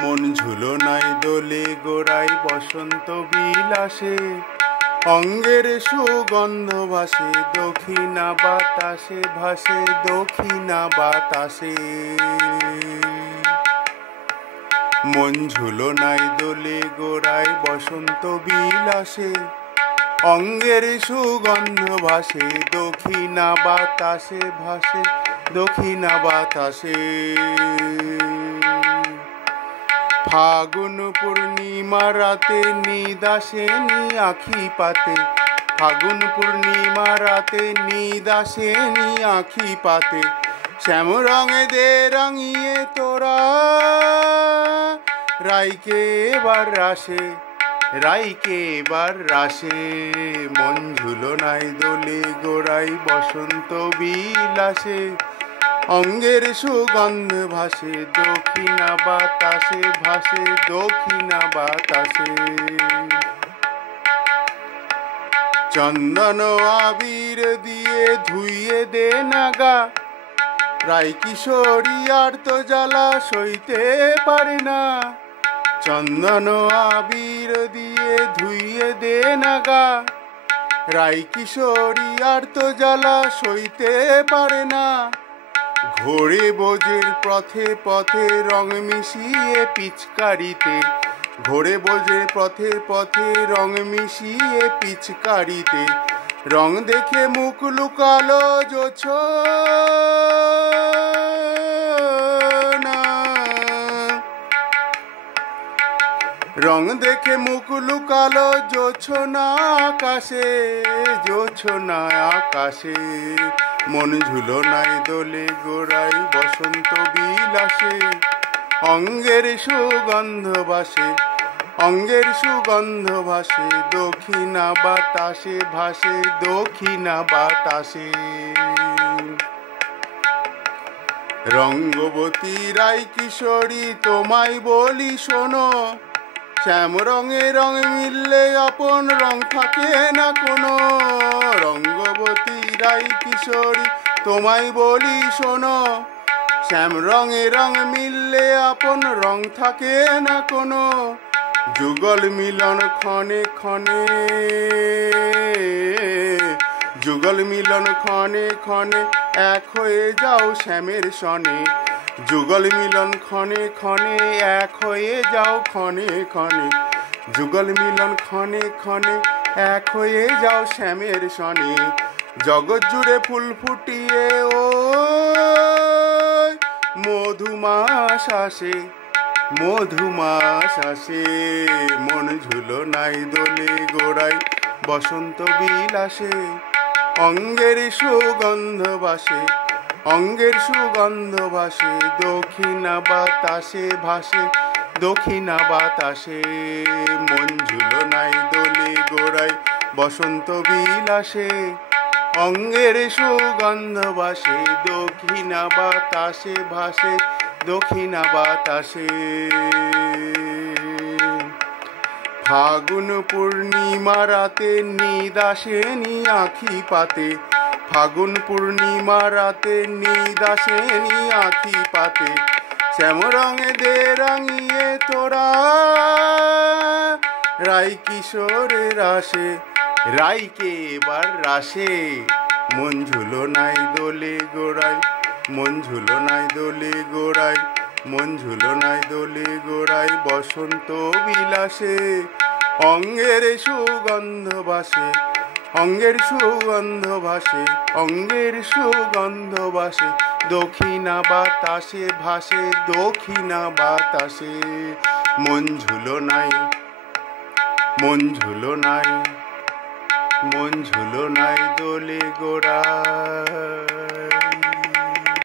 মন ঝুলনায় দোলে গোড়ায় বসন্ত বিলাসে, অঙ্গের সুগন্ধ ভাসে দক্ষিণা বাতাসে, ভাসে দক্ষিণা বাতাসে। মন ঝুলনায় দোলে গোড়ায় বসন্ত বিলাসে, অঙ্গের সুগন্ধ ভাসে দক্ষিণা বাতাসে, ভাসে দক্ষিণা বাতাসে। ফাগুন পূর্ণিমা রাতে নিদাসে নি আখি পাতে, ফাগুন পূর্ণিমা রাতে নিদাসে নি আখি পাতে, শ্যাম রঙে দে রাঙিয়ে তোরা রাইকে এবার রাসে, রাইকে এবার রাসে। মন ঝুলনায় দোলে গোড়ায় বসন্ত বিলাসে, অঙ্গের সুগন্ধ ভাসে দক্ষিণা বাতাসে, ভাসে দক্ষিণা বাতাসে। চন্দন আবির দিয়ে ধুইয়ে দে নাগা, রাই কিশোরী আর তো জ্বালা সইতে পারে না। চন্দন আবির দিয়ে ধুইয়ে দে নাগা, রাই কিশোরী আর তো জ্বালা সইতে পারে না। ঘোরে বোঝের পথে পথে রং মিশিয়ে পিচকারিতে, ঘোরে বোঝে পথে পথে রং মিশিয়ে পিচকারিতে, রং দেখে মুখ লুকালো জোছনা, রং দেখে মুখ লুকালো জোছনা আকাশে, জোছনা আকাশে। মন ঝুলনায় দোলে গোড়ায় বসন্ত বিলাসে, অঙ্গের সুগন্ধ ভাসে, অঙ্গের সুগন্ধ ভাসে দক্ষিণা বাতাসে, ভাসে দক্ষিণা বাতাসে। রঙ্গবতী রাই কিশোরী তোমায় বলি শোনো, শ্যাম রঙে রং মিললে আপন রং থাকে না কোনো। রঙ্গবতী রাই কিশোরী তোমায় বলি শোনো, শ্যাম রঙে রং মিললে আপন রং থাকে না কোনো। যুগল মিলন ক্ষণে ক্ষণে, যুগল মিলন ক্ষণে ক্ষণে এক হয়ে যাও শ্যামের সনে। যুগল মিলন ক্ষণে ক্ষণে এক হয়ে যাও ক্ষণে ক্ষণে, যুগল মিলন ক্ষণে ক্ষণে এক হয়ে যাও শ্যামের সনে। জগৎ জুড়ে ফুল ফুটিয়ে ও মধুমাস আসে, মধুমাস আসে। মন ঝুলনায় দোলে গোড়ায় বসন্ত বিলাসে, অঙ্গের সুগন্ধ ভাসে, অঙ্গের সুগন্ধ ভাসে দক্ষিণা বাতাসে, ভাসে দক্ষিণা বাতাসে। মন ঝুলনায় দোলে গোড়ায় বসন্ত বিলাসে, অঙ্গের সুগন্ধ ভাসে দক্ষিণা বাতাসে, ভাসে দক্ষিণা বাতাসে। ফাগুন পূর্ণিমা রাতে নিদাসে নি আখি পাতে, ফাগুন পূর্ণিমা রাতে নিদাসে নি আখি পাতে, শ্যাম রঙে দে রাঙিয়ে তোরা রাই কিশোরের রাসে, রাইকে এবার রাসে। মন ঝুলনায় দোলে গোড়ায়, মন ঝুলনায় দোলে গোড়ায়, মন ঝুলনায় দোলে গোড়ায় বসন্ত বিলাসে, অঙ্গের সুগন্ধ ভাসে, অঙ্গের সুগন্ধ ভাসে, অঙ্গের সুগন্ধ ভাসে দক্ষিণা বাতাসে, ভাসে দক্ষিণা বাতাসে। মন ঝুলনায়, মন ঝুলনায়, মন ঝুলনায় দোলে গোড়ায়।